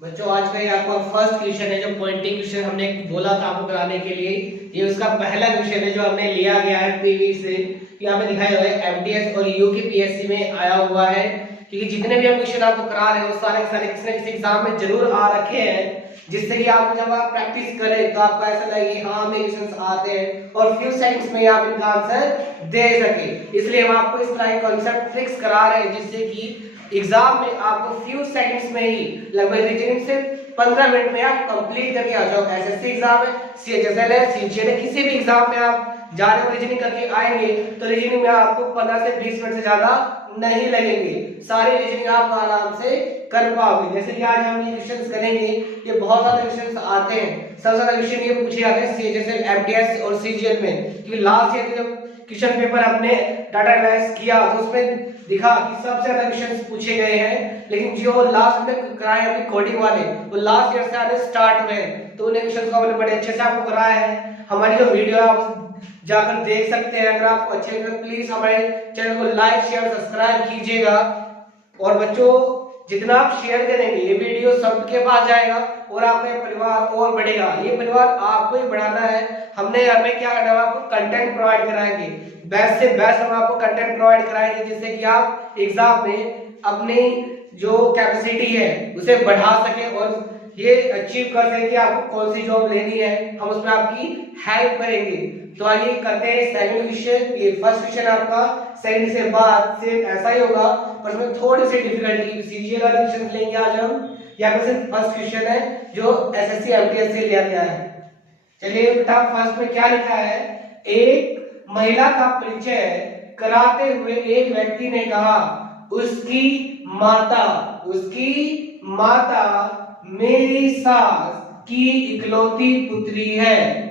बच्चों आज का ये आपका फर्स्ट क्वेश्चन है। जो पॉइंटिंग क्वेश्चन हमने बोला था आपको कराने के लिए, ये उसका पहला क्वेश्चन है जो हमने लिया गया है पीवी से। यहाँ पे दिखाया हुआ है एमटीएस और यूकेपीएससी में आया हुआ है, क्योंकि जितने भी हम क्वेश्चन आपको करा रहे हैं वो सारे के सारे किसी न किसी एग्जाम में जरूर आ रखे हैं, जिससे कि आप जब आप प्रैक्टिस करें तो आपको ऐसा लगे हाँ हमें क्वेश्चंस आते हैं और फ्यू सेकंड्स में आप इनका आंसर दे सके। इसलिए हम आपको इस तरह का कॉन्सेप्ट फिक्स करा रहे हैं जिससे कि एग्जाम में आपको फ्यू सेकंड्स में ही लगभग रीजनिंग से 15 मिनट में आप कंप्लीट करके आ जाओ। एसएससी एग्जाम है, सीएचएसएल है, सीजीएल है, किसी भी एग्जाम में आप जा रहे हो रीजनिंग करके आएंगे तो रीजनिंग में आपको 15 से 20 मिनट से ज्यादा नहीं लगेंगे। सारी रीजनिंग आप आराम से कर पाओगे। जैसे कि आज हम ये क्वेश्चंस करेंगे, ये बहुत सारे क्वेश्चंस आते हैं। सबसे ज्यादा क्वेश्चन ये पूछे जाते हैं सीएचएसएल, एमटीएस और सीजीएल में, क्योंकि लास्ट ईयर जब क्वेश्चन पेपर हमने डाटा एनालिसिस किया तो उसमें दिखा कि सबसे ज्यादा क्वेश्चंस पूछे गए हैं, लेकिन जो लास्ट में कराए अभी कोडिंग वाले वो लास्ट ईयर से आने स्टार्ट हुए, तो उन्हें क्वेश्चंस को हमने बड़े अच्छे से आपको कराया है। हमारी जो वीडियो है आप जाकर देख सकते हैं। अगर आपको अच्छे लगे तो प्लीज हमारे चैनल को लाइक शेयर सब्सक्राइब कीजिएगा। और बच्चों जितना आप शेयर करेंगे ये वीडियो सबके पास जाएगा और आपका परिवार और बढ़ेगा। ये परिवार आपको ही बढ़ाना है। हमें क्या करना है, आपको कंटेंट प्रोवाइड कराएंगे, बेस्ट से बेस्ट हम आपको कंटेंट प्रोवाइड कराएंगे जिससे कि आप एग्जाम में अपनी जो कैपेसिटी है उसे बढ़ा सके और ये अचीव कर सके कि आपको कौन सी जॉब लेनी है, हम उसमें आपकी हेल्प करेंगे। तो आइए करते हैं सेकंड क्वेश्चन। ये फर्स्ट क्वेश्चन आपका सेकंड से बाद से ऐसा ही होगा, पर इसमें थोड़ी सी डिफिकल्टी सीजीएल वाले क्वेश्चन लेंगे आज हम। यहाँ पे सिर्फ फर्स्ट क्वेश्चन है जो एसएससी एमटीएस से लिया गया है। चलिए बेटा फर्स्ट में क्या लिखा है, एक महिला का परिचय कराते हुए एक व्यक्ति ने कहा उसकी माता मेरी सास की इकलौती पुत्री है।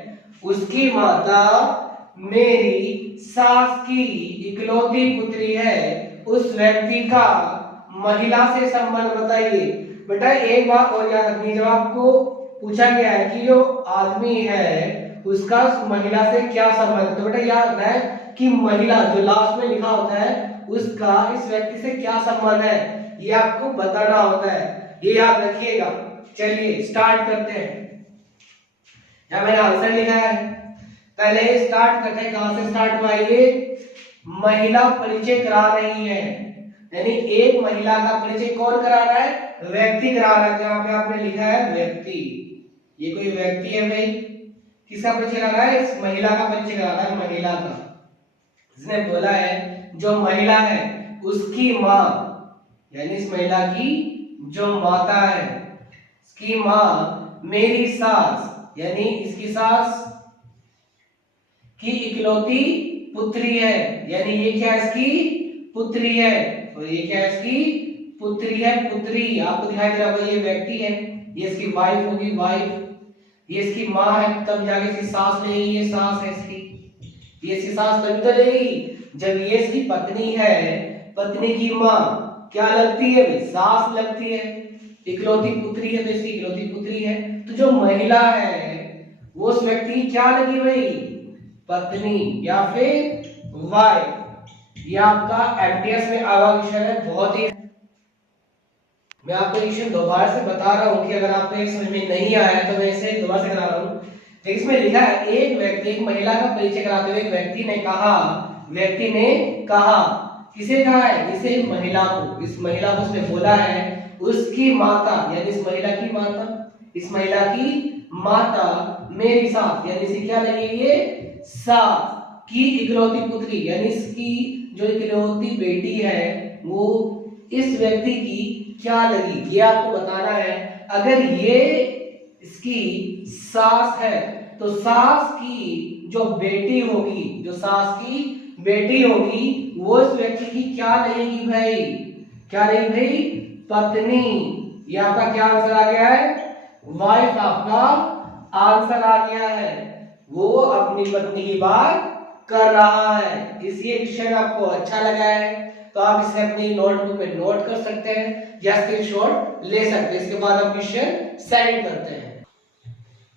उसकी माता मेरी सास की इकलौती पुत्री है। उस व्यक्ति का महिला से संबंध बताइए। बेटा एक बात और याद रखनी, जब आपको पूछा गया है कि जो आदमी है उसका महिला से क्या संबंध, तो बेटा याद है कि महिला जो लास्ट में लिखा होता है उसका इस व्यक्ति से क्या संबंध है, ये आपको बताना होता है, ये याद रखिएगा। चलिए स्टार्ट करते हैं। यहाँ मैंने आंसर लिखा है, पहले स्टार्ट करते हैं। कहां से स्टार्ट हुआ ये, महिला परिचय करा रही है, यानी एक महिला का परिचय कौन करा रहा है, व्यक्ति करा रहा है। यहाँ पे आपने लिखा है व्यक्ति, ये कोई व्यक्ति है भाई, किसका परिचय करा रहा है, इस महिला का परिचय करा रहा है, महिला का। इसने बोला है जो महिला है उसकी माँ, यानी इस महिला की जो माता है, इसकी माँ मेरी सास यानी इसकी सास की इकलौती पुत्री है, यानी ये क्या इसकी पुत्री है, और ये क्या इसकी पुत्री है, पुत्री आपको दिखाई दे रहा होगा ये व्यक्ति है, ये इसकी वाइफ होगी, वाइफ, ये इसकी माँ है, तब जाके इसकी सास लेगी, ये सास है इसकी, ये इसकी सास तभी तो लेगी जब ये इसकी पत्नी है। पत्नी की माँ क्या लगती है भाई, सास लगती है, इकलौती पुत्री है तो इसकी इकलौती पुत्री है। तो जो महिला है वो उस व्यक्ति की क्या लगी भाई, पत्नी या फिर वाइफ। ये आपका एमटीएस में आवा क्वेश्चन है, बहुत ही। मैं आपको क्वेश्चन दोबारा से बता रहा हूँ कि अगर आपको ये समझ में नहीं आया है तो मैं इसे दोबारा से करा रहा हूँ। इसमें लिखा है एक व्यक्ति, एक महिला का परिचय कराते हुए एक व्यक्ति ने कहा, किसे कहा है, इसे महिला को, इस महिला को उसने बोला है उसकी माता यानी इस महिला की माता, इस महिला की माता मेरी सास यानी इसे क्या लगेगी, ये सास की इकलौती पुत्री यानी इसकी जो इकलौती बेटी है वो इस व्यक्ति की क्या लगी, ये आपको बताना है। अगर ये इसकी सास है तो सास की जो बेटी होगी, जो सास की बेटी होगी वो इस व्यक्ति की क्या लगेगी भाई, क्या लगेगी भाई, पत्नी। ये आपका क्या आंसर आ गया है, वाइफ आपका आंसर आ गया है। वो अपनी पत्नी की बात कर रहा है। इसलिए क्वेश्चन आपको अच्छा लगा है तो आप इसे अपनी नोटबुक में नोट कर सकते हैं या स्क्रीनशॉट ले सकते हैं। इसके बाद हम क्वेश्चन सेंड करते हैं।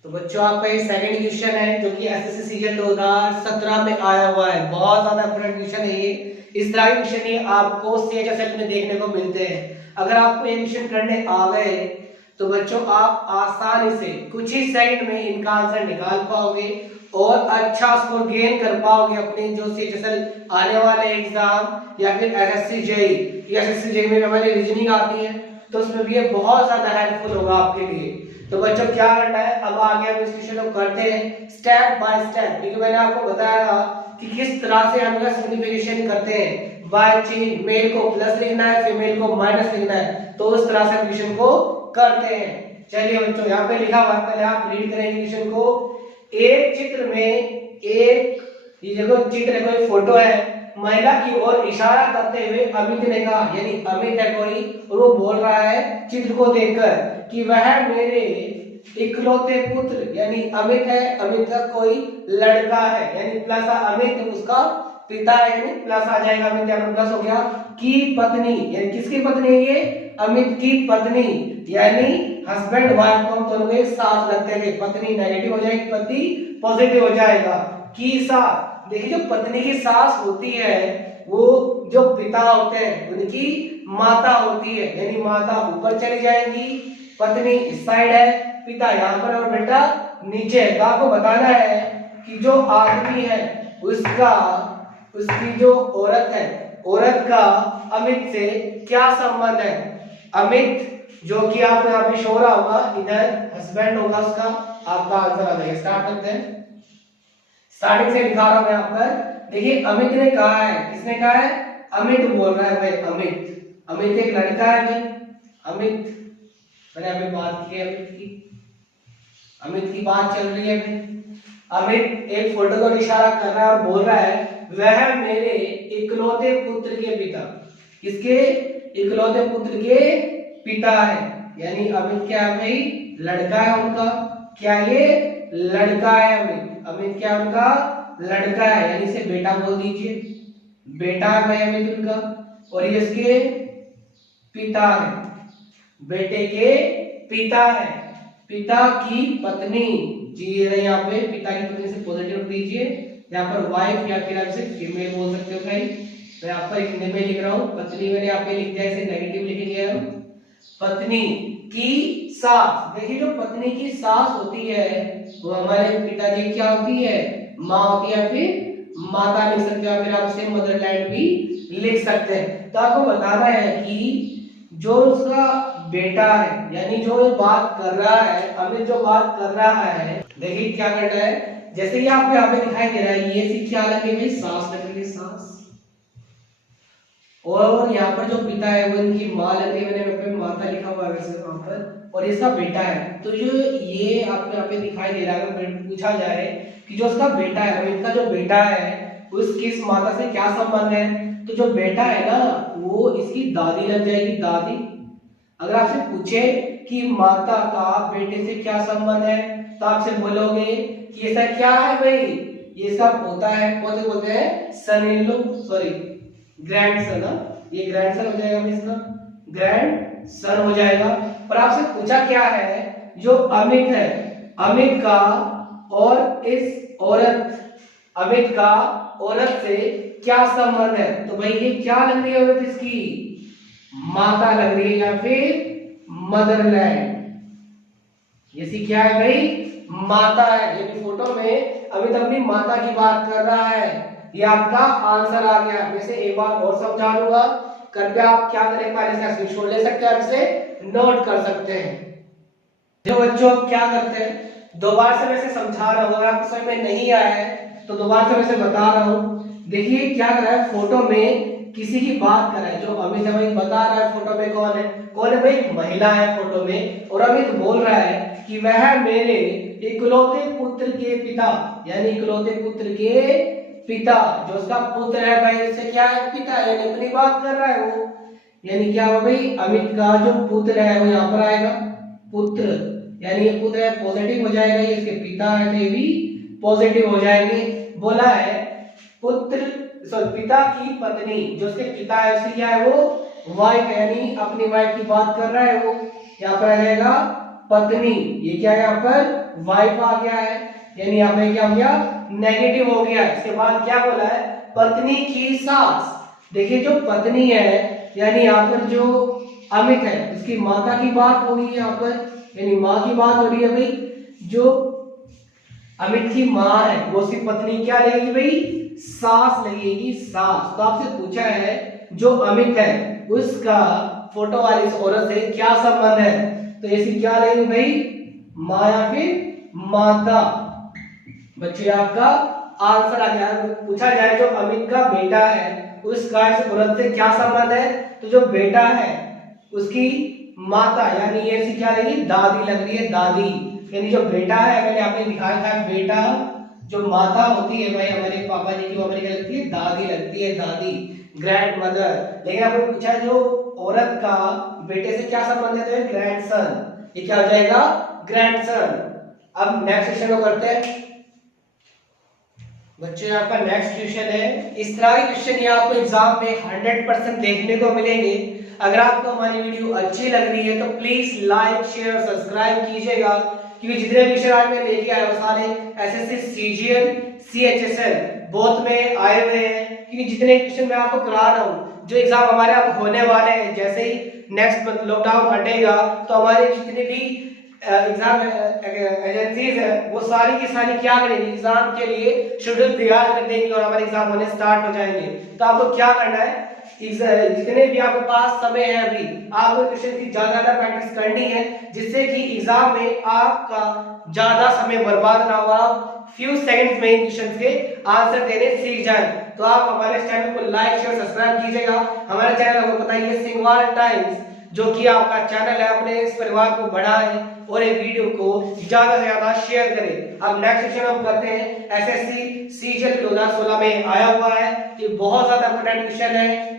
तो बच्चों आपका ये सेकंड क्वेश्चन है जो कि एसएससी सीजीएल 2017 में आया हुआ है। बहुत ज्यादा इंपॉर्टेंट क्वेश्चन है ये। इस तरह के क्वेश्चन ये आपको सीएचएसएल में देखने को मिलते हैं। अगर आपको ये क्वेश्चन करने आ गए तो बच्चों आप आसानी से कुछ ही सेकंड में इनका आंसर निकाल पाओगे और अच्छा स्कोर गेन कर पाओगे अपने जो CHSL आने वाले एग्जाम या फिर SSC जेईई या SSC जेईई में हमारी रीजनिंग आती है तो उसमें भी ये बहुत ज्यादा हेल्पफुल होगा आपके लिए। तो बच्चों क्या करना है, अब आगे हम इस क्वेश्चन को करते हैं स्टेप बाय स्टेप, क्योंकि मैंने आपको बताया था कि किस तरह से हम इसका सिग्निफिकेशन करते हैं। बाय चेन मेल को प्लस लिखना है, फीमेल को माइनस लिखना है, तो उस तरह से क्वेश्चन को करते हैं। चलिए बच्चों यहाँ पे लिखा हुआ है, पहले आप रीड करेंगे क्वेश्चन को। एक चित्र में एक ये देखो चित्र है, कोई फोटो है, महिला की ओर इशारा करते हुए अमित ने कहा, यानी अमित है कोई और वो बोल रहा है चित्र को देखकर कि वह मेरे इकलौते पुत्र, यानी अमित है, अमित का कोई लड़का है, यानी प्लस अमित उसका पिता है, यानी प्लस आ जाएगा, अमित यहाँ पर प्लस हो गया, की पत्नी, यानी किसकी पत्नी है ये, अमित की पत्नी, यानी हस्बैंड वाइफ को हम दोनों एक साथ रखते हैं, पत्नी नेगेटिव हो जाएगी, पति पॉजिटिव हो जाएगा, की सास। देखिए जो पत्नी की सास होती है वो जो पिता होते हैं उनकी माता होती है, यानी माता ऊपर चली जाएगी, पत्नी इस साइड है, पिता यहाँ पर और बेटा नीचे है। तो आपको बताना है कि जो आदमी है उसका, उसकी जो औरत है, औरत का अमित से क्या संबंध है। अमित जो कि आपको यहाँ पे शो हो रहा होगा, इधर हस्बैंड होगा उसका, आपका आंसर आ जाएगा। स्टार्ट करते हैं, स्टार्टिंग से लिखा रहा हूं यहाँ पर। देखिए अमित ने कहा है, किसने कहा है, अमित बोल रहा है भाई, अमित, अमित एक लड़का है भाई, अमित, मैंने अभी बात की है अमित की बात चल रही है भाई। अमित एक फोटो को इशारा कर रहा है और बोल रहा है वह मेरे इकलौते पुत्र के पिता, किसके, इकलौते पुत्र के पिता है, यानी अमित क्या है भाई, लड़का है उनका, क्या ये लड़का है अमित, अमित क्या उनका लड़का है, यानी इसे बेटा बोल दीजिए, बेटा है भाई अमित उनका, और ये इसके पिता है, बेटे के पिता है, पिता की पत्नी जी, यहाँ पे पिता की पत्नी से पॉजिटिव दीजिए, यहाँ पर वाइफ या फिर आप इसे फीमेल बोल सकते हो भाई। मैं यहाँ पर हिंदी में लिख रहा हूँ, पत्नी मैंने यहाँ पे लिख दिया, इसे नेगेटिव लिखेंगे हम, पत्नी की सास। देखिए जो पत्नी की सास होती है वो हमारे पिताजी क्या होती है, माँ होती है, फिर माता लिख सकते हो, या फिर आप इसे मदरलैंड भी लिख सकते हैं। तो आपको बताना है कि जो उसका बेटा है, यानी जो बात कर रहा है, अमित जो बात कर रहा है, देखिए क्या करना है, जैसे ये आपको यहाँ पे दिखाई दे रहा है, ये सी क्या लग रही है, सास लग रही है, सास, और यहाँ पर जो पिता है वो इनकी माँ लग रही है, मैंने यहाँ पे माता लिखा हुआ है वैसे वहां पर, और इसका बेटा है। तो जो ये आपको यहाँ पे दिखाई दे रहा है, अगर पूछा जाए कि जो उसका बेटा है, अमित का जो बेटा है उसकी इस माता से क्या संबंध है, तो जो बेटा है ना वो इसकी दादी लग जाएगी, दादी। अगर आपसे पूछे कि माता का बेटे से क्या संबंध है, तो आपसे बोलोगे कि ऐसा क्या है भाई, ये इसका पोता है, पोते बोलते हैं सन इन लॉ, सॉरी ग्रैंडसन, ये ग्रैंडसन हो जाएगा, इसका ग्रैंडसन हो जाएगा। पर आपसे पूछा क्या है, जो अमित है, अमित का और इस औरत, अमित का औरत से क्या संबंध है, तो भाई ये क्या लग रही है औरत, इसकी माता लग रही है, या फिर मदरलैंड, ये क्या है भाई, माता है, यानी फोटो में अमित अपनी माता की बात कर रहा है। ये आपका आंसर आ गया। मैं इसे एक बार और समझा दूंगा, कृपया आप क्या करें, पहले इसका स्क्रीनशॉट ले सकते हैं, आप इसे नोट कर सकते हैं। जो बच्चों क्या करते हैं, दोबारा से वैसे समझा रहा हूँ, अगर आपको समझ में नहीं आया है तो दोबारा से वैसे बता रहा हूँ। देखिए क्या कर रहा है, फोटो में किसी की बात कर रहा है, जो अमित है भाई बता रहा है फोटो में कौन है, कौन है भाई, महिला है फोटो में, और अमित बोल रहा है कि वह मेरे इकलौते पुत्र के पिता, यानी इकलौते पुत्र के पिता, जो उसका पुत्र है भाई उससे क्या है, पिता, यानी अपनी बात कर रहा है वो, यानी क्या हो भाई, अमित का जो पुत्र है वो यहाँ पर आएगा, पुत्र, यानी ये पुत्र है पॉजिटिव हो जाएगा, ये इसके पिता है तो ये भी पॉजिटिव हो जाएंगे। बोला है पुत्र, सॉरी पिता की पत्नी, जो उसके पिता है उसकी क्या है वो वाइफ, यानी अपनी वाइफ की बात कर रहा है वो, यहाँ पर आ जाएगा पत्नी, ये क्या है यहाँ पर वाइफ आ गया है, यानी यहाँ पे क्या हो गया, नेगेटिव हो गया। इसके बाद क्या बोला है, पत्नी की सास। देखिए जो पत्नी है, यानी यहाँ पर जो अमित है, उसकी माता की बात हो रही है यहाँ पर, यानी माँ की बात हो रही है भाई। जो अमित की माँ है वो उसकी पत्नी क्या लगेगी भाई, सास लगेगी, सास। तो आपसे पूछा है जो अमित है उसका फोटो वाली इस औरत से क्या संबंध है, तो इसकी क्या लगेगी भाई, माँ या फिर माता। बच्चे आपका आंसर आ गया। पूछा जाए जो अमित का बेटा है उसका इस औरत से क्या संबंध है, तो जो बेटा है उसकी माता यानी ये इसकी क्या लगेगी, दादी लग रही है, दादी। यानी जो बेटा है, मैंने आपने दिखाया था बेटा, जो माता होती है भाई हमारे पापा जी की, वो हमारी क्या लगती है, दादी लगती है, दादी, ग्रैंड मदर। लेकिन आपको पूछा है जो औरत का बेटे से क्या संबंध है, तो ग्रैंडसन, ये क्या हो जाएगा, ग्रैंडसन। अब नेक्स्ट क्वेश्चन को करते हैं बच्चे। आपका नेक्स्ट क्वेश्चन है, इस तरह के क्वेश्चन ये आपको एग्जाम में 100% देखने को मिलेंगे। अगर आपको हमारी वीडियो अच्छी लग रही है तो प्लीज लाइक शेयर सब्सक्राइब कीजिएगा, क्योंकि जितने क्वेश्चन आज मैं लेके आया वो सारे एसएससी सीजीएल सीएचएसएल बोथ में आए हुए हैं। क्योंकि जितने क्वेश्चन मैं आपको करा रहा हूँ, जो एग्जाम हमारे आप होने वाले हैं, जैसे ही नेक्स्ट लॉकडाउन हटेगा तो हमारे जितने भी एग्जाम एजेंसीज है वो सारी की सारी क्या करेंगी, एग्जाम के लिए शेड्यूल तैयार कर देंगी और हमारे एग्जाम होने स्टार्ट हो जाएंगे। तो आपको क्या करना है, जितने भी आपके पास समय है अभी, आपको क्वेश्चन की ज्यादा प्रैक्टिस करनी है, जिससे कि एग्जाम में आपका ज्यादा समय बर्बाद ना हो, फ्यू सेकंड्स में क्वेश्चन के आंसर देने सीख जाए। तो आप हमारे चैनल को लाइक शेयर सब्सक्राइब कीजिएगा। हमारा चैनल आपको पता ही है सिंगवाल टाइम्स, जो कि आपका चैनल है, अपने इस परिवार को बढ़ाएं और एक वीडियो को ज्यादा से ज्यादा शेयर करें। अब नेक्स्ट क्वेश्चन हम करते हैं, एसएससी सीजीएल 2016 में आया हुआ है, ये बहुत ज्यादा इंपॉर्टेंट क्वेश्चन है।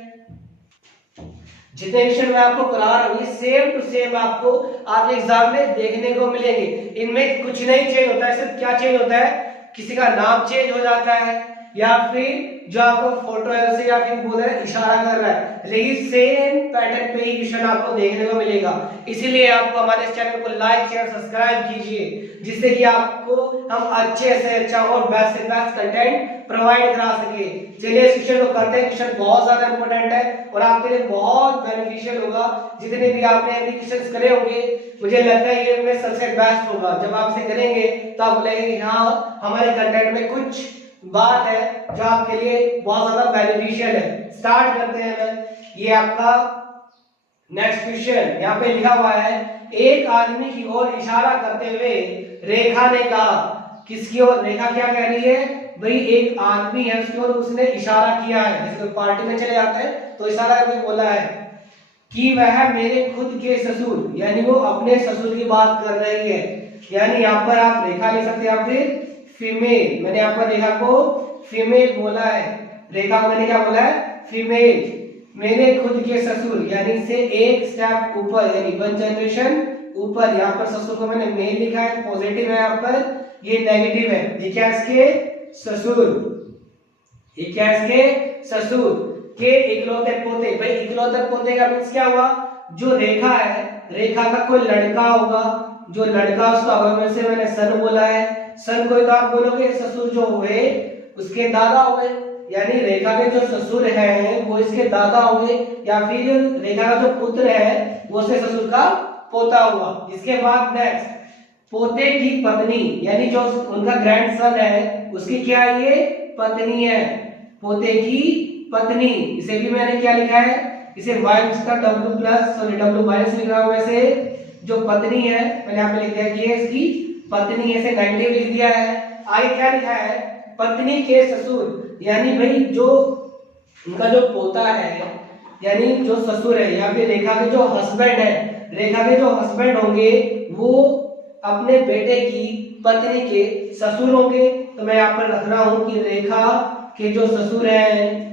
जितने क्वेश्चन मैं आपको करा रहा हूँ सेम टू सेम आपको आपके एग्जाम में देखने को मिलेंगे। इनमें कुछ नहीं चेंज होता है, सिर्फ क्या चेंज होता है, किसी का नाम चेंज हो जाता है या फिर जो आपको फोटो है उसे या फिर बोल रहा है इशारा कर रहा है, लेकिन सेम पैटर्न पे ही क्वेश्चन आपको देखने को मिलेगा। इसीलिए आपको हमारे इस चैनल को लाइक शेयर सब्सक्राइब कीजिए, जिससे कि आपको हम अच्छे से अच्छा और बेस्ट से बेस्ट कंटेंट प्रोवाइड करा सके। चलिए इस क्वेश्चन को करते हैं। क्वेश्चन बहुत ज्यादा इंपॉर्टेंट है और आपके लिए बहुत बेनिफिशियल होगा। जितने भी आपने अभी क्वेश्चन करे होंगे, मुझे लगता है ये में सबसे बेस्ट होगा। जब आप इसे करेंगे तो आपको लगेगा कि हाँ हमारे कंटेंट में कुछ बात है जो आपके लिए बहुत ज्यादा बेनिफिशियल है। स्टार्ट करते हैं। ये आपका नेक्स्ट क्वेश्चन यहाँ पे लिखा हुआ है, एक आदमी की ओर इशारा करते हुए रेखा ने कहा, किसकी ओर, रेखा क्या कह रही है भाई, एक आदमी है उसकी ओर उसने इशारा किया है, जैसे कोई पार्टी में चले जाते हैं तो इशारा करके बोला है कि वह मेरे खुद के ससुर, यानी वो अपने ससुर की बात कर रही है। यानी यहाँ पर आप रेखा लिख सकते हैं या फिर फीमेल। मैंने यहाँ पर रेखा को फीमेल बोला है, रेखा को मैंने क्या बोला है, फीमेल। मेरे खुद के ससुर यानी से एक स्टेप ऊपर, यानी 1 जनरेशन ऊपर। यहाँ पर ससुर को मैंने मेल लिखा है, पॉजिटिव है, यहाँ पर ये नेगेटिव है। ये क्या इसके ससुर, ये क्या इसके ससुर के इकलौते पोते। भाई इकलौते पोते का मींस क्या हुआ, जो रेखा है, रेखा का कोई लड़का होगा, जो लड़का उसका अगर में से मैंने सन बोला है, सन को आप बोलोगे ससुर जो हुए उसके दादा हुए, यानी रेखा के जो ससुर हैं वो इसके दादा हुए, या फिर रेखा का जो पुत्र है वो उसके ससुर का पोता हुआ। इसके बाद नेक्स्ट पोते की पत्नी, यानी जो उनका ग्रैंडसन है उसकी क्या है, ये पत्नी है, पोते की पत्नी। इसे भी मैंने क्या लिखा है, इसे वाइफ का W plus sorry W minus लिख रहा हूं। वैसे जो पत्नी है मैंने यहाँ पे लिख दिया कि ये इसकी पत्नी, ऐसे नेगेटिव लिख दिया है। आगे क्या लिखा है, पत्नी के ससुर, यानी भाई जो उनका जो पोता है यानी जो ससुर है, या फिर रेखा के जो हस्बैंड है, रेखा के जो हस्बैंड होंगे वो अपने बेटे की पत्नी के ससुर होंगे। तो मैं यहाँ पर रख रहा हूं कि रेखा के जो ससुर हैं,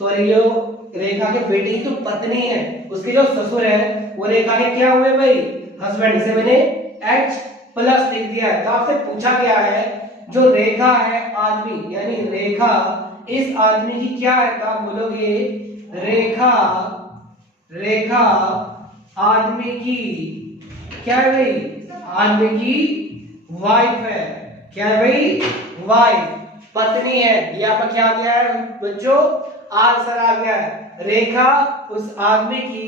सॉरी जो रेखा के बेटे की जो पत्नी है उसके जो ससुर है वो रेखा के क्या हुए भाई, हस्बैंड। इसे मैंने H प्लस लिख दिया है। तो आपसे पूछा गया है जो रेखा है आदमी, यानी रेखा इस आदमी की क्या है, तो आप बोलोगे रेखा, रेखा आदमी की क्या है भाई, आदमी की वाइफ है। क्या है भाई, वाइफ, पत्नी है। यहाँ पर क्या गया है बच्चों, आंसर आ गया है, रेखा उस आदमी की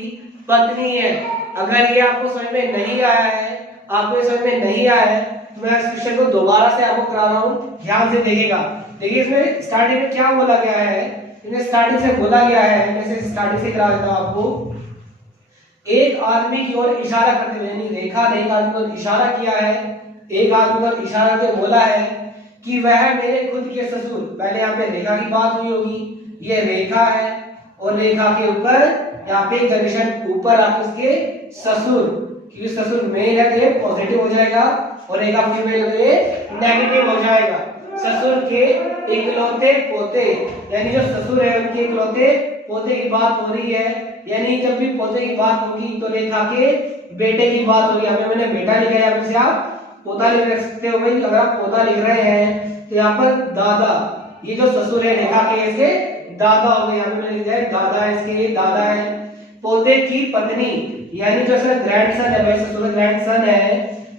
पत्नी है। अगर ये आपको समझ में नहीं आया है, आपको ये समझ में नहीं आया है, तो मैं इस क्वेश्चन को दोबारा से आपको करा रहा हूँ, ध्यान से देखिएगा। देखिए इसमें स्टार्टिंग में क्या बोला गया है, इसमें स्टार्टिंग से बोला गया है, मैं इसे स्टार्टिंग से करा देता हूँ आपको। एक आदमी की ओर इशारा करते हुए, यानी रेखा ने एक आदमी को इशारा किया है, एक आदमी को इशारा करके बोला है कि वह मेरे खुद के ससुर, पहले यहाँ पे रेखा की बात हुई होगी, ये रेखा है और रेखा के ऊपर यहाँ पे कंडीशन ऊपर आके उसके ससुर, क्योंकि ससुर मेल है तो ये पॉजिटिव हो जाएगा और रेखा फीमेल है तो ये नेगेटिव हो जाएगा। ससुर के इकलौते पोते, यानी जो ससुर है उनके इकलौते पोते की बात हो रही है, यानी जब भी पोते की बात होगी तो रेखा के बेटे की बात होगी। यहाँ पे मैंने बेटा लिखा है, यहाँ पे आप पोता लिख सकते हो भाई। अगर आप पोता लिख रहे हैं तो यहाँ पर दादा, ये जो ससुर है रेखा के, इसके दादा हो गए, यहाँ पे मैंने लिखा है दादा है, इसके दादा है। पोते की पत्नी, यानी जो इसका ग्रैंडसन है भाई, ससुर ग्रैंडसन है,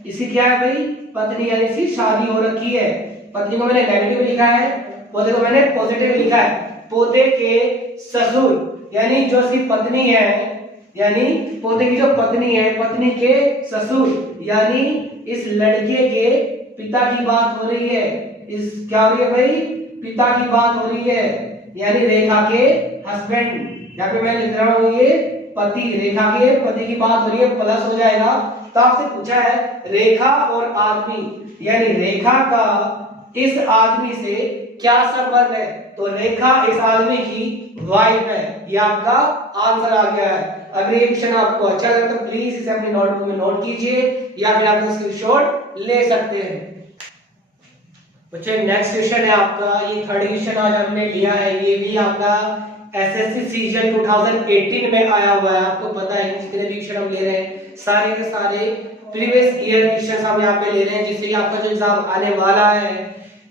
इसकी क्या है भाई, पत्नी, यानी इसकी शादी हो रखी है। पत्नी को मैंने नेगेटिव लिखा है, पोते को मैंने पॉजिटिव लिखा है। पोते के ससुर, यानी जो इसकी पत्नी है, यानी पोते की जो पत्नी है, पत्नी के ससुर, यानी इस लड़के के पिता की बात हो रही है। इस क्या हो रही है भाई, पिता की बात हो रही है, यानी रेखा के हस्बैंड। यहाँ पे मैं लिख रहा हूँ ये पति, रेखा के पति की बात हो रही है, प्लस हो जाएगा। तो आपसे पूछा है रेखा और आदमी, यानी रेखा का इस आदमी से क्या संबंध है, तो रेखा इस आदमी की वाइफ है। ये आपका आंसर आ गया है। अगर ये क्वेश्चन आपको अच्छा लगा तो प्लीज इसे अपने नोटबुक में नोट कीजिए या फिर आप स्क्रीनशॉट ले सकते हैं। बच्चों नेक्स्ट क्वेश्चन है आपका, ये थर्ड क्वेश्चन आज हमने लिया है, ये भी आपका एसएससी सीजन 2018 में आया हुआ है। आपको पता है जितने भी क्वेश्चन हम ले रहे हैं सारे के सारे प्रीवियस ईयर क्वेश्चन हम यहाँ पे ले रहे हैं, जिससे आपका जो एग्जाम आने वाला है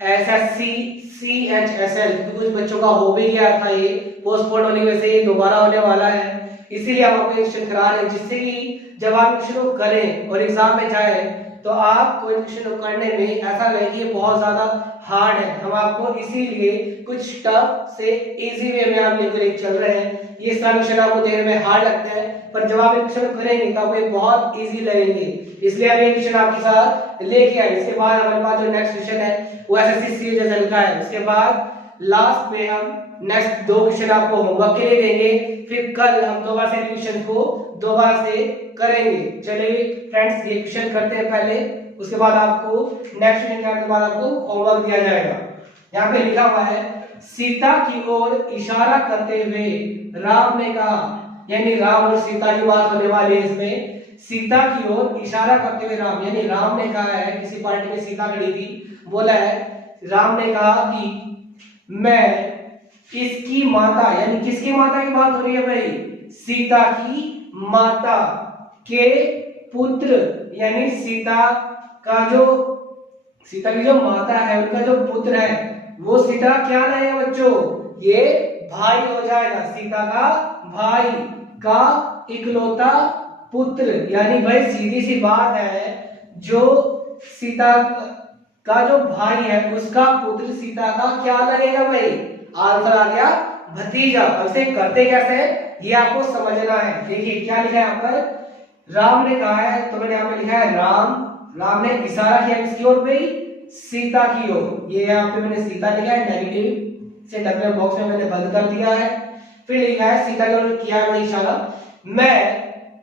एसएससी सीएचएसएल, कुछ बच्चों का हो भी गया था, ये पोस्टपोन होने की वजह से ये दोबारा होने वाला है, इसीलिए हम आपको क्वेश्चन करा रहे हैं, जिससे कि जब आप क्वेश्चन को करें और एग्जाम में जाए तो आप कोई क्वेश्चन को करने में ऐसा लगे कि ये बहुत ज्यादा हार्ड है। हम आपको इसीलिए कुछ टफ से इजी वे में आप लेकर चल रहे हैं। ये सारे क्वेश्चन आपको देखने में हार्ड लगते हैं, पर जब आप क्वेश्चन करेंगे तो आपको ये बहुत इजी लगेंगे, इसलिए हम ये क्वेश्चन आपके साथ लेके आए। इसके बाद हमारे पास जो नेक्स्ट क्वेश्चन है वो एसएससी सीजीएल का है। उसके बाद लास्ट में हम नेक्स्ट दो क्वेश्चन आपको होमवर्क के लिए देंगे, फिर कल हम दोबारा से क्वेश्चन को दोबारा से करेंगे। चलिए फ्रेंड्स ये क्वेश्चन करते हैं पहले, उसके बाद आपको नेक्स्ट क्वेश्चन करने के बाद आपको होमवर्क दिया जाएगा। यहाँ पे लिखा हुआ है सीता की ओर इशारा करते हुए राम ने कहा, यानी राम और सीता की बात होने वाली है इसमें। सीता की ओर इशारा करते हुए राम, यानी राम ने कहा है, किसी पार्टी में सीता खड़ी थी, बोला है राम ने कहा कि मैं इसकी माता, यानी किसकी माता की बात हो रही है भाई, सीता की माता के पुत्र, यानी सीता की जो माता है उनका जो पुत्र है वो सीता क्या रहेगा बच्चों, ये भाई हो जाएगा, सीता का भाई का इकलौता पुत्र। यानी भाई सीधी सी बात है, जो सीता का जो भाई है उसका पुत्र सीता का क्या लगेगा भाई, आंसर आ गया भतीजा। अब इसे करते कैसे ये आपको समझना है। देखिए क्या लिखा है यहाँ पर, राम ने कहा है, तो मैंने यहाँ पे लिखा है राम ने इशारा किया किसकी ओर भाई, सीता की ओर। ये यहाँ पे मैंने सीता लिखा है नेगेटिव से, डब्ल्यू बॉक्स में मैंने बंद कर दिया है। फिर लिखा है सीता की ओर किया है इशारा, मैं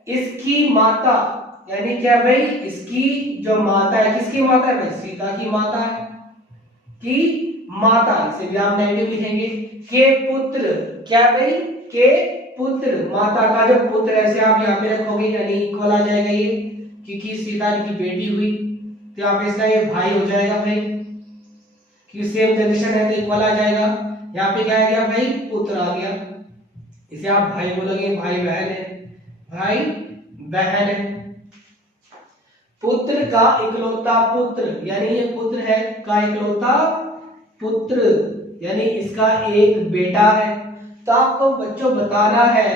इसकी माता, यानी क्या भाई, इसकी जो माता है, किसकी माता है भाई, सीता की माता है, की माता, इसे भी आप नेगेटिव लिखेंगे, के पुत्र, क्या भाई, के पुत्र, माता का जो पुत्र है इसे आप यहाँ पे रखोगे, यानी इक्वल आ जाएगा ये, क्योंकि सीता की बेटी हुई तो यहाँ पे इसका ये भाई हो जाएगा भाई, क्योंकि सेम जनरेशन है तो इक्वल आ जाएगा। यहाँ पे क्या आ गया भाई, पुत्र आ गया, इसे आप भाई बोलोगे, भाई बहन है, भाई बहन है। पुत्र का इकलौता पुत्र, यानी ये पुत्र है का इकलौता पुत्र, यानी इसका एक बेटा है। तो आपको बच्चों बताना है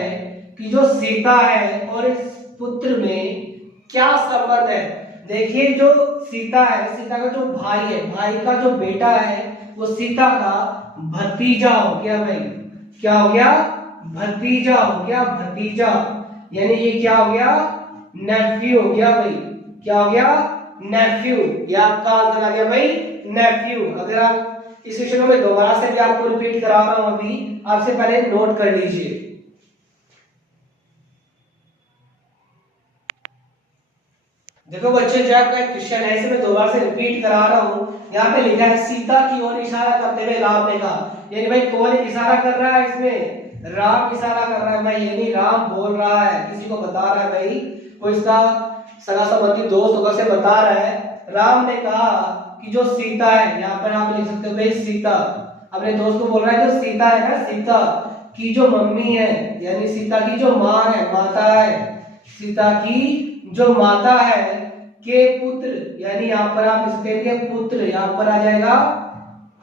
कि जो सीता है और इस पुत्र में क्या संबंध है। देखिए जो सीता है, सीता का जो भाई है, भाई का जो बेटा है वो सीता का भतीजा हो गया भाई, क्या हो गया, भतीजा हो गया, भतीजा। यानी ये क्या हो गया, नेफ्यू हो गया भाई। क्या हो गया, नेफ्यू। ये आपका आंसर आ गया भाई, नेफ्यू। अगर आप इस क्वेश्चन को मैं दोबारा से भी आपको रिपीट करा रहा हूं, अभी आपसे पहले नोट कर लीजिए। देखो बच्चे, जो आपका क्वेश्चन है इसे मैं दोबारा से रिपीट करा रहा हूं। यहाँ पे लिखा है सीता की ओर इशारा करते हुए राम ने कहा, यानी भाई कौन इशारा कर रहा है इसमें, राम इशारा कर रहा है भाई, यानी राम बोल रहा है, किसी को बता रहा है भाई, कोई इसका सगा संबंधी दोस्त होगा से बता रहा है। राम ने कहा कि जो सीता है, यहाँ पर आप लिख सकते हो भाई सीता, अपने दोस्त को बोल रहा है जो सीता है ना, सीता की जो मम्मी है, यानी सीता की जो माँ है, माता है, सीता की जो माता है के पुत्र, यानी यहाँ पर आप इसके पुत्र, यहाँ पर आ जाएगा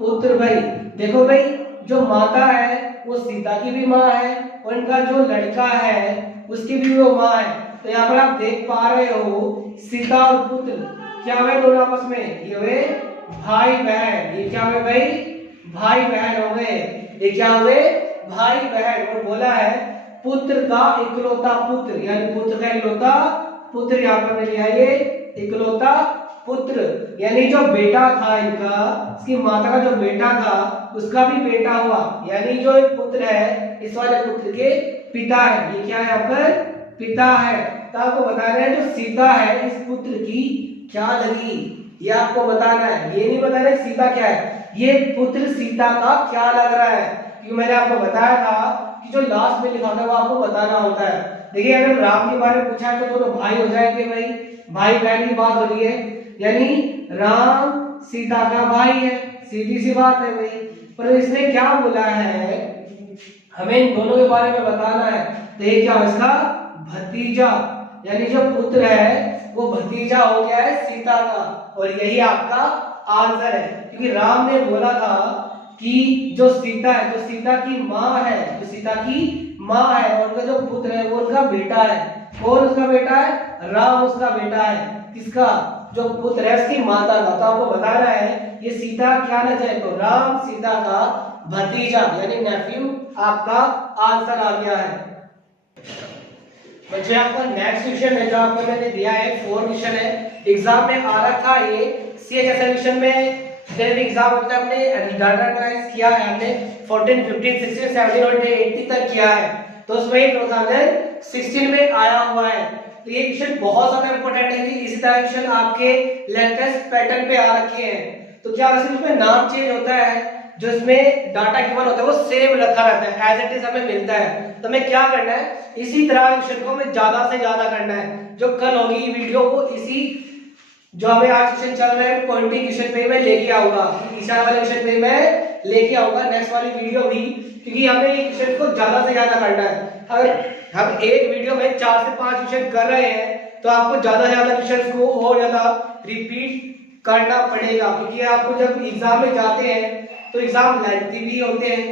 पुत्र भाई। देखो भाई, जो माता है वो सीता की भी माँ है और इनका जो लड़का है उसकी भी वो माँ है। तो यहाँ पर आप देख पा रहे हो सीता और पुत्र क्या हुए दोनों आपस में, ये हुए भाई बहन। ये क्या हुए भाई, भाई बहन हो गए। ये क्या हुए, भाई बहन। और बोला है पुत्र का इकलौता पुत्र, यानी पुत्र का इकलौता पुत्र, यहाँ पर लिया ये इकलौता पुत्र, यानी जो बेटा था इनका, इसकी माता का जो बेटा था उसका भी बेटा हुआ, यानी जो एक पुत्र है इस वाले पुत्र के पिता है। ये क्या है, यहाँ पर पिता है। तो आपको बता रहे हैं जो सीता है इस पुत्र की क्या लगी, ये आपको बताना है। ये नहीं बता रहे सीता क्या है, ये पुत्र सीता का क्या लग रहा है, क्योंकि मैंने आपको बताया था कि जो लास्ट में लिखा था वो आपको बताना होता है। देखिए, अगर राम के बारे में पूछा है तो दोनों भाई हो जाएंगे भाई, भाई बहन की बात हो रही है, यानी राम सीता का भाई है, सीधी सी बात है भाई। पर इसने क्या बोला है, हमें इन दोनों के बारे में बताना है। तो ये क्या है, इसका भतीजा, यानी जो पुत्र है वो भतीजा हो गया है सीता का, और यही आपका आंसर है। क्योंकि राम ने बोला था कि जो सीता है, जो सीता की माँ है, जो सीता की माँ है, और उनका जो पुत्र है वो उनका बेटा है। कौन उसका बेटा है, राम उसका बेटा है। किसका, जो पुत्र है उसकी माता का। तो आपको बताना है ये सीता क्या ना जाए, तो राम सीता का भतीजा यानी नेफ्यू आपका आंसर आ गया है। बच्चे, आपका नेक्स्ट क्वेश्चन है जो आपको मैंने दिया है, 4 क्वेश्चन है, एग्जाम में आ रखा है ये। सीएचएसएल क्वेश्चन में एग्जाम होता है, हमने डाटा एनालाइज किया है, हमने 14, 15, 16, 17 और 80 तक किया है। तो उसमें 2016 में आया हुआ है। तो ये क्वेश्चन बहुत ज्यादा इंपॉर्टेंट है। इसी तरह क्वेश्चन आपके लेटेस्ट पैटर्न पे आ रखे हैं। तो क्या वैसे उसमें नाम चेंज होता है, जो इसमें डाटा गिवन होता है वो सेम रखा रहता है, एज इट इज हमें मिलता है। तो हमें क्या करना है, इसी तरह क्वेश्चन को हमें ज्यादा से ज्यादा करना है। जो कल होगी वीडियो वो इसी जो हमें आज क्वेश्चन चल रहे हैं पॉइंटिंग क्वेश्चन पे मैं लेके आऊंगा, इशारा वाले क्वेश्चन पे मैं लेके आऊंगा नेक्स्ट वाली वीडियो भी, क्योंकि हमें ये क्वेश्चन को ज्यादा से ज्यादा करना है। अगर हम एक वीडियो में 4 से 5 क्वेश्चन कर रहे हैं तो आपको ज्यादा से ज्यादा क्वेश्चन को और ज्यादा रिपीट करना पड़ेगा, क्योंकि आपको जब एग्जाम में जाते हैं तो एग्जाम लेंथी भी होते हैं,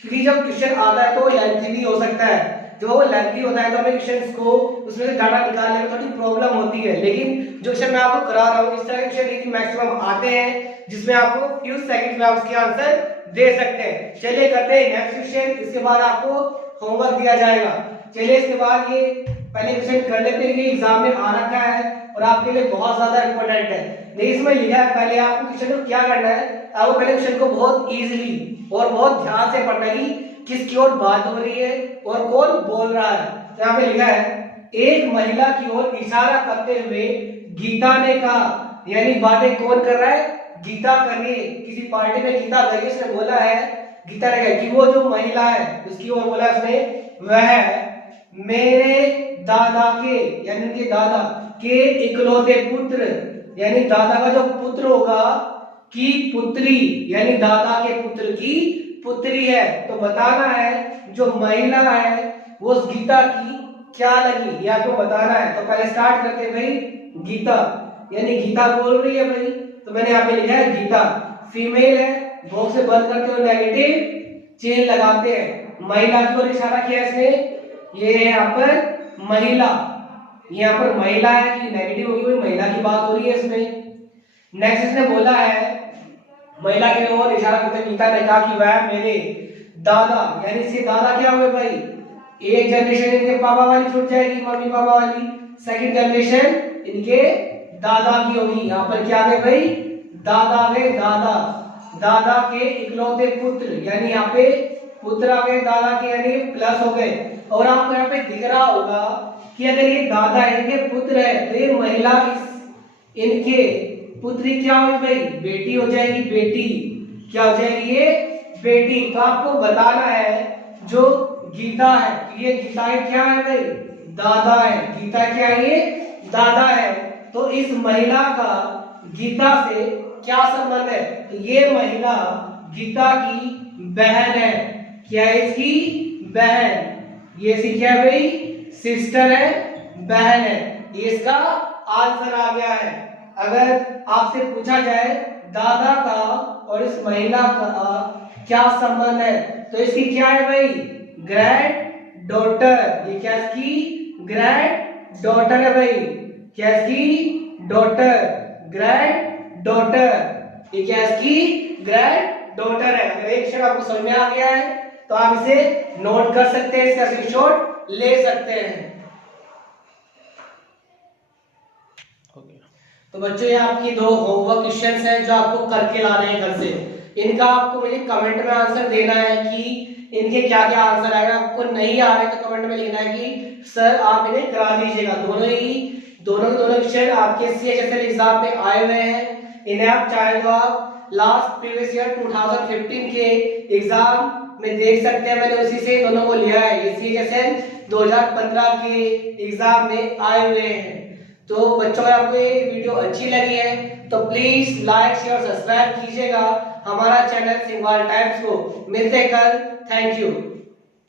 क्योंकि जब क्वेश्चन आता है तो लेंथी भी हो सकता है। जो वो लेंथी होता है तो हमें क्वेश्चंस को उसमें से डाटा निकालने में थोड़ी प्रॉब्लम होती है। लेकिन जो क्वेश्चन मैं आपको करा रहा हूँ इस तरह के क्वेश्चन मैक्सिमम आते हैं जिसमें आपको फ्यू सेकंड में आप उसके आंसर दे सकते हैं। चलिए करते हैं नेक्स्ट क्वेश्चन, इसके बाद आपको होमवर्क दिया जाएगा। चलिए इसके बाद ये पहले क्वेश्चन कर लेते हैं, एग्जाम में आ रखा है और आपके लिए बहुत ज्यादा इंपॉर्टेंट है। नहीं इसमें लिखा है, पहले आपको क्वेश्चन को क्या करना है, आपको पहले क्वेश्चन को बहुत इजीली और बहुत ध्यान से पढ़ना है किसकी ओर बात हो रही है और कौन बोल रहा है। तो यहाँ पे लिखा है एक महिला की ओर इशारा करते हुए गीता ने कहा, यानी बातें कौन कर रहा है, गीता कर रही है, किसी पार्टी में गीता कर रही है, उसने बोला है, गीता ने कहा कि वो जो महिला है उसकी ओर बोला उसने, वह मेरे दादा के यानी उनके दादा के इकलौते पुत्र, यानी दादा का जो पुत्र होगा की पुत्री, यानी दादा के पुत्र की पुत्री है। तो बताना है जो महिला है वो उस गीता की क्या लगी, ये आपको बताना है। तो पहले स्टार्ट करते हैं भाई, गीता यानी गीता बोल रही है भाई, तो मैंने यहाँ पे लिखा है गीता फीमेल है, बॉक्स से बंद करते हो नेगेटिव चेन लगाते हैं। महिला की ओर इशारा किया इसने, ये है यहाँ पर महिला, यहाँ पर महिला है कि नेगेटिव होगी भाई, महिला की बात हो रही है इसमें। नेक्स्ट इसने बोला है महिला की ओर इशारा करते गीता ने कहा कि वह मेरे दादा, यानी इसके दादा क्या हुए भाई, एक जनरेशन इनके पापा वाली छूट जाएगी, मम्मी पापा वाली। सेकंड जनरेशन इनके दादा की होगी। यहाँ पर क्या है भाई, दादा गए, दादा, दादा के इकलौते पुत्र, यानी यहाँ पे पुत्र आ गए दादा के, यानी प्लस हो गए। और आपको यहाँ पे दिख रहा होगा कि अगर ये दादा है, इनके पुत्र है, तो ये महिला इनके पुत्री क्या हो भाई, बेटी हो जाएगी, बेटी क्या हो जाएगी, ये बेटी। तो आपको बताना है जो गीता है, ये गीता क्या है भाई, दादा है। गीता क्या है, ये दादा है। तो इस महिला का गीता से क्या संबंध है, तो ये महिला गीता की बहन है। क्या है, इसकी बहन। ये इसकी क्या है भाई, सिस्टर है, बहन है। ये इसका आंसर आ गया है। अगर आपसे पूछा जाए दादा का और इस महिला का क्या संबंध है, तो इसकी क्या है भाई, ग्रैंड डॉटर। ये क्या इसकी ग्रैंड डॉटर है भाई, क्या इसकी डॉटर, ग्रैंड डॉटर। ये क्या इसकी ग्रैंड डॉटर है। अगर एक अक्षर आपको समझ में आ गया है तो आप इसे नोट कर सकते हैं, इसका स्क्रीनशॉट ले सकते हैं। तो बच्चों ये आपकी दो होमवर्क क्वेश्चंस हैं जो आपको करके लाने हैं घर से। इनका आपको मुझे कमेंट में आंसर देना है कि इनके क्या क्या आंसर आएगा। आपको नहीं आ रहे तो कमेंट में लिखना है कि सर आप इन्हें करा दीजिएगा। दोनों क्वेश्चन आपके CHSL एग्जाम में आए हुए हैं। इन्हें आप चाहे तो आप लास्ट प्रीवियस ईयर 2015 के एग्जाम में देख सकते हैं। मैंने उसी से दोनों को लिया है। ये CHSL 2015 के एग्जाम में आए हुए हैं। तो बच्चों अगर आपको ये वीडियो अच्छी लगी है तो प्लीज लाइक शेयर सब्सक्राइब कीजिएगा हमारा चैनल सिंघवाल टाइम्स को। मिलते कल, थैंक यू।